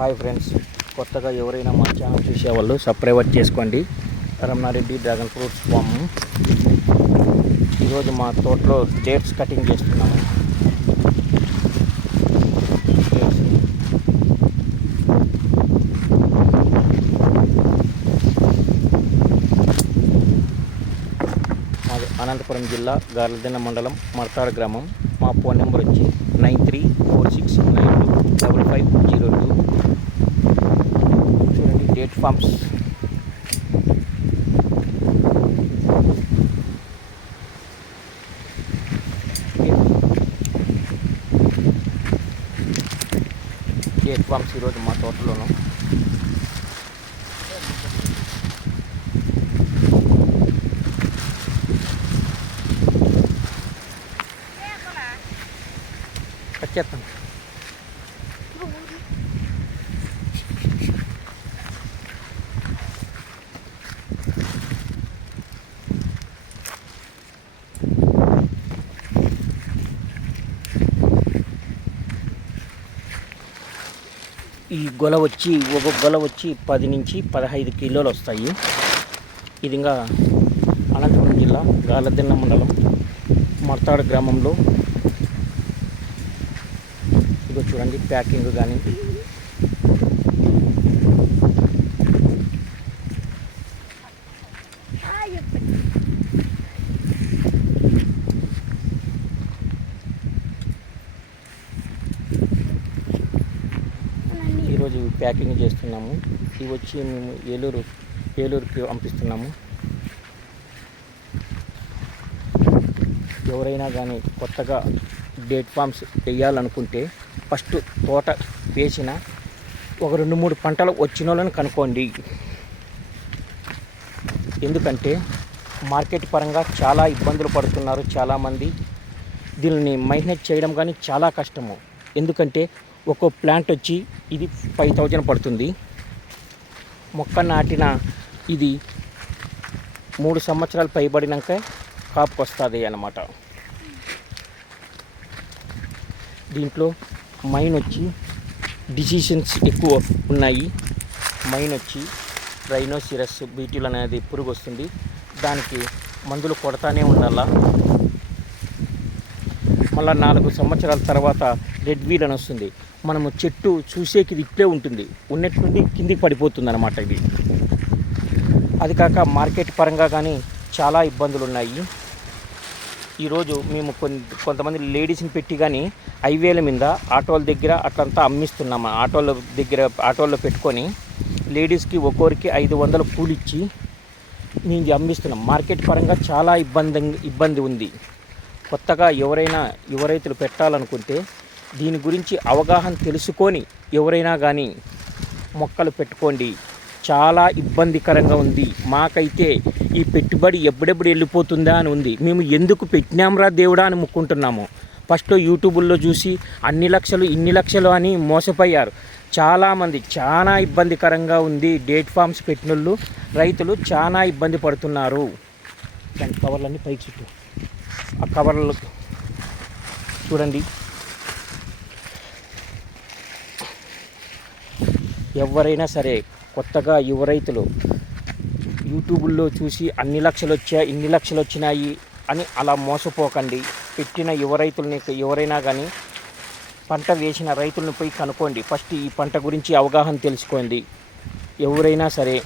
Hi friends, కొత్తగా ఎవరైనా మా ఛానల్ చూసేవాళ్ళు సబ్స్క్రైబ్ చేసుకోండి. Ramana Reddy dragon fruits farm. ఈరోజు మా తోటలో డేట్స్ కటింగ్ చేస్తున్నాము. మాది అనంతపురం జిల్లా గార్లదిన్న మండలం మర్తాడ గ్రామం. మా ఫోన్ నెంబర్ వచ్చి 9346925502. చూడండి డేట్ ఫామ్స్. డేట్ ఫామ్స్ ఈరోజు మా తోటలోను. వచ్చేస్తాం. ఈ గొల వచ్చి ఒక గొల వచ్చి 10 నుంచి 15 కిలోలు వస్తాయి. ఇది ఇంకా అనంతపురం జిల్లా గార్లదిన్న మండలం మర్తాడ గ్రామంలో. ఇదిగో చూడండి ప్యాకింగ్ కానీ ఈరోజు ప్యాకింగ్ చేస్తున్నాము. ఇవి వచ్చి మేము ఏలూరుకి పంపిస్తున్నాము. ఎవరైనా కానీ కొత్తగా డేట్ ఫామ్స్ వేయాలనుకుంటే ఫస్ట్ తోట వేసిన ఒక 2-3 పంటలు వచ్చిన వాళ్ళని కనుక్కోండి. ఎందుకంటే మార్కెట్ పరంగా చాలా ఇబ్బందులు పడుతున్నారు చాలామంది. దీనిని మేనేజ్ చేయడం కానీ చాలా కష్టము. ఎందుకంటే ఒక్కో ప్లాంట్ వచ్చి ఇది 5000 పడుతుంది. మొక్క నాటిన ఇది 3 సంవత్సరాలు పైబడినాక కాపుకి వస్తుంది అన్నమాట. దీంట్లో మైన్ వచ్చి డిసీజన్స్ ఎక్కువ ఉన్నాయి. మైన్ వచ్చి రైనోసిరస్ బీటిల్ అనేది పురుగు వస్తుంది. దానికి మందులు కొడతానే ఉండాలా. మళ్ళీ 4 సంవత్సరాల తర్వాత రెడ్ వీల్ అని వస్తుంది. మనము చెట్టు చూసేకి ఇది ఇట్లే ఉంటుంది, ఉన్నట్టుండి కిందికి పడిపోతుంది అన్నమాట ఇది. అది కాక మార్కెట్ పరంగా కానీ చాలా ఇబ్బందులు ఉన్నాయి. ఈరోజు మేము కొంతమంది లేడీస్ని పెట్టి కానీ హైవేల మీద ఆటోల దగ్గర అట్లంతా అమ్మిస్తున్నాము. ఆటోల్లో పెట్టుకొని లేడీస్కి ఒక్కొరికి 500 కూలిచ్చి మేము అమ్మిస్తున్నాం. మార్కెట్ పరంగా చాలా ఇబ్బంది ఉంది. కొత్తగా ఎవరైనా యువ రైతులు పెట్టాలనుకుంటే దీని గురించి అవగాహన తెలుసుకొని ఎవరైనా కానీ మొక్కలు పెట్టుకోండి. చాలా ఇబ్బందికరంగా ఉంది. మాకైతే ఈ పెట్టుబడి ఎప్పుడెప్పుడు వెళ్ళిపోతుందా అని ఉంది. మేము ఎందుకు పెట్టినాంరా దేవుడా అని ముక్కుంటున్నాము. ఫస్ట్ యూట్యూబుల్లో చూసి అన్ని లక్షలు ఇన్ని లక్షలు అని మోసపోయారు చాలామంది. చాలా ఇబ్బందికరంగా ఉంది. డేట్ ఫామ్స్ పెట్టినోళ్ళు రైతులు చాలా ఇబ్బంది పడుతున్నారు. దాని కవర్లన్నీ పైకి చుట్టూ ఆ కవర్లు చూడండి. ఎవరైనా సరే కొత్తగా యువ రైతులు యూట్యూబుల్లో చూసి అన్ని లక్షలు వచ్చాయి ఇన్ని లక్షలు వచ్చినాయి అని అలా మోసపోకండి. పెట్టిన యువ రైతులని ఎవరైనా కానీ పంట వేసిన రైతులను పోయి కనుక్కోండి. ఫస్ట్ ఈ పంట గురించి అవగాహన తెలుసుకోండి ఎవరైనా సరే.